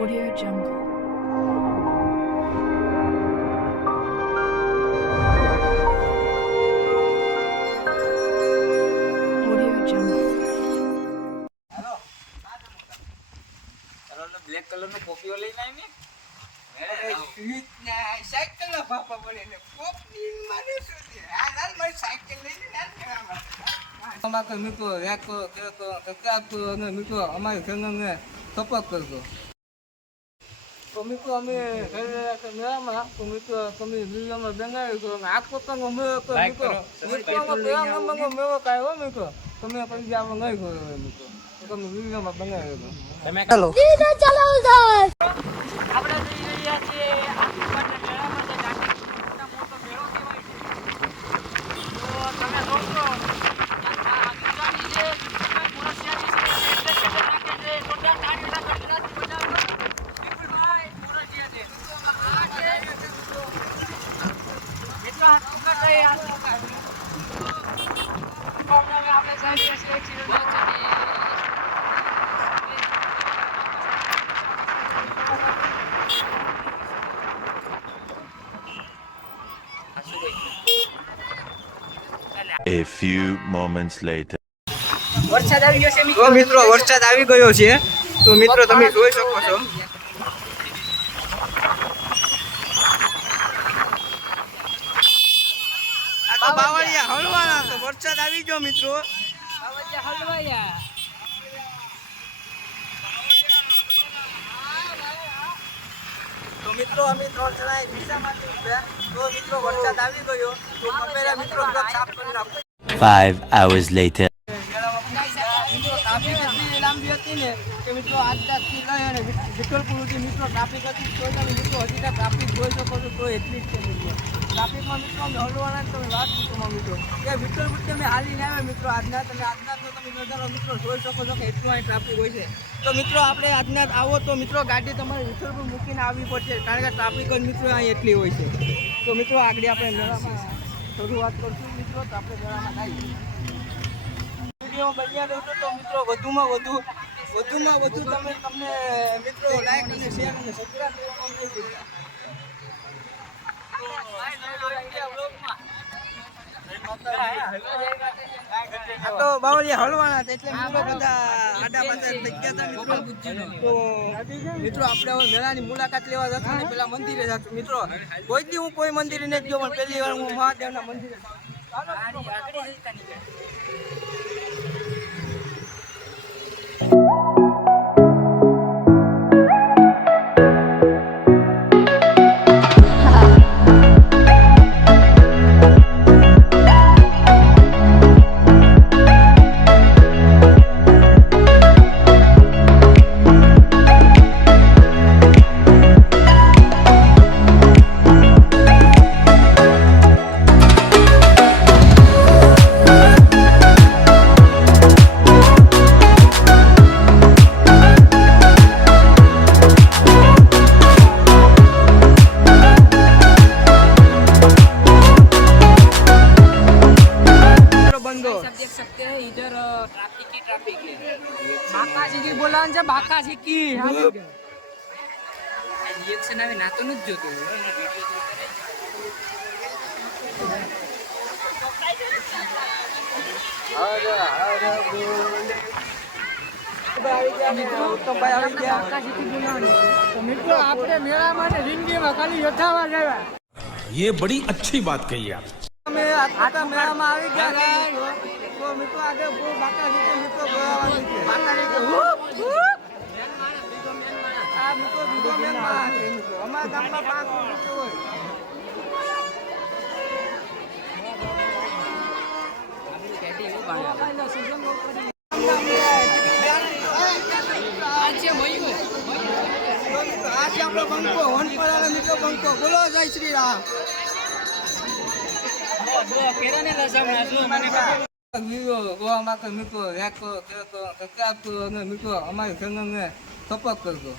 Audio Jungle. Audio Jungle. Black colour નો કોપીઓ લઈને આવી અરે સ્વીટ ના સાયકલ ના પાપા પડે ને પોપની માને શું છે આ લાલ મારી સાયકલ લઈને ના ખેવા અમારે મિત્રો રાખો કાકો અને મિત્રો અમારી સંગમને સપોર્ટ કરજો. તો મિત્રો અમે મેળામાં તો મિત્રો તમે વિડીયોમાં બનાવી દો આ પોતાનો મેળો મિત્રો મેળો કાંઈ હો મિત્રો તમે પછી આમાં નહીં કરો મિત્રો તમે વિડીયોમાં બનાવી દો. ચાલો આપણે જઈ રહ્યા છીએ આખીવાડના મેળામાં જે મોટા મોટો મેળો કહેવાય છે. તો તમે જોશો આ ગુજરાતી છે મોરસિયાની છે એટલે કે રાખે છે ટોટા ટાણીના ગુજરાતી બજારનો વિપુલભાઈ મોરસિયા છે. તો આ છે એટલા ટોકા છે આ ટોકા આપણે સાઈડ છે ચીરનો છે A few moments later. વરસાદ આવી ગયો છે તો મિત્રો વરસાદ આવી ગયો છે તો મિત્રો તમે જોઈ શકો છો આ તો બાવળિયા હળવાના તો વરસાદ આવી ગયો મિત્રો હલવાયા તો મિત્રો અમે 3 જણા દિશામાંથી ઉભ્યા તો મિત્રો વરસાદ આવી ગયો તો કમેરા મિત્રો બ્લોક સાફ કરી નાખો. 5 hours later. ટ્રાફિક એટલી લાંબી હતી ને કે મિત્રો આજથી લઈ અને વિઠ્ઠલપુર સુધી મિત્રો ટ્રાફિક હતી તો તમે મિત્રો હજી ત્યાં ટ્રાફિક જોઈ શકો છો તો એટલી જ છે મિત્રો ટ્રાફિકમાં મિત્રો અમે હલવાના તમે વાત પૂછોમાં મિત્રો કે વિઠ્ઠલપુરથી અમે હાલીને આવ્યા મિત્રો આજના તો તમે નજારો મિત્રો જોઈ શકો છો કે એટલું અહીં ટ્રાફિક હોય છે. તો મિત્રો આપણે આજના આવો તો મિત્રો ગાડી તમારે વિઠ્ઠલપુર મૂકીને આવવી પડશે કારણ કે ટ્રાફિક જ મિત્રો અહીં એટલી હોય છે. તો મિત્રો આગળ આપણે મેળામાં શરૂઆત કરશું મિત્રો તો આપણે મેળામાં આવીએ વિડીયો બન્યા રહેશો તો મિત્રો વધુમાં વધુ તમને મિત્રો લાઈક અને શેર અને સબસ્ક્રાઇબ કરવાનું નહીં ભૂલતા. આ તો બાવળિયા હલવાના હતા એટલે મિત્રો બધા આડા પાછા થઈ ગયા હતા મિત્રો. તો મિત્રો આપણે હવે મેળાની મુલાકાત લેવા જશું ને પેલા મંદિરે જશું મિત્રો. કોઈ દી હું કોઈ મંદિરે નથી ગયો પણ પહેલી વાર હું મહાદેવના મંદિરે देख सकते हैं इधर ट्रैफिक ही ट्रैफिक है. बाका जी बोलावन છે બાકા શીકી રિએક્શન આવે ના તો નથી જોતો મિત્રો આપણે મેળામાં જિંદગીમાં ખાલી યથાવા આવ્યા. ये बड़ी अच्छी बात कही आप. અમે આટલા મેળામાં આવી ગયા તો મિત્રો આગળ બહુ બાકા રીતે મિત્રો બોલાવવાની છે આ મિત્રો બીજો મેળામાં અમારા ગામમાં 5 મિત્રો હોય. આ છે આપણો બંકો વનપરાનો મિત્રો બંકો બોલો જય શ્રી રામ. મિત્રો રાખો કાકો અને મિત્રો અમારી સંગમને સપોર્ટ કરજો.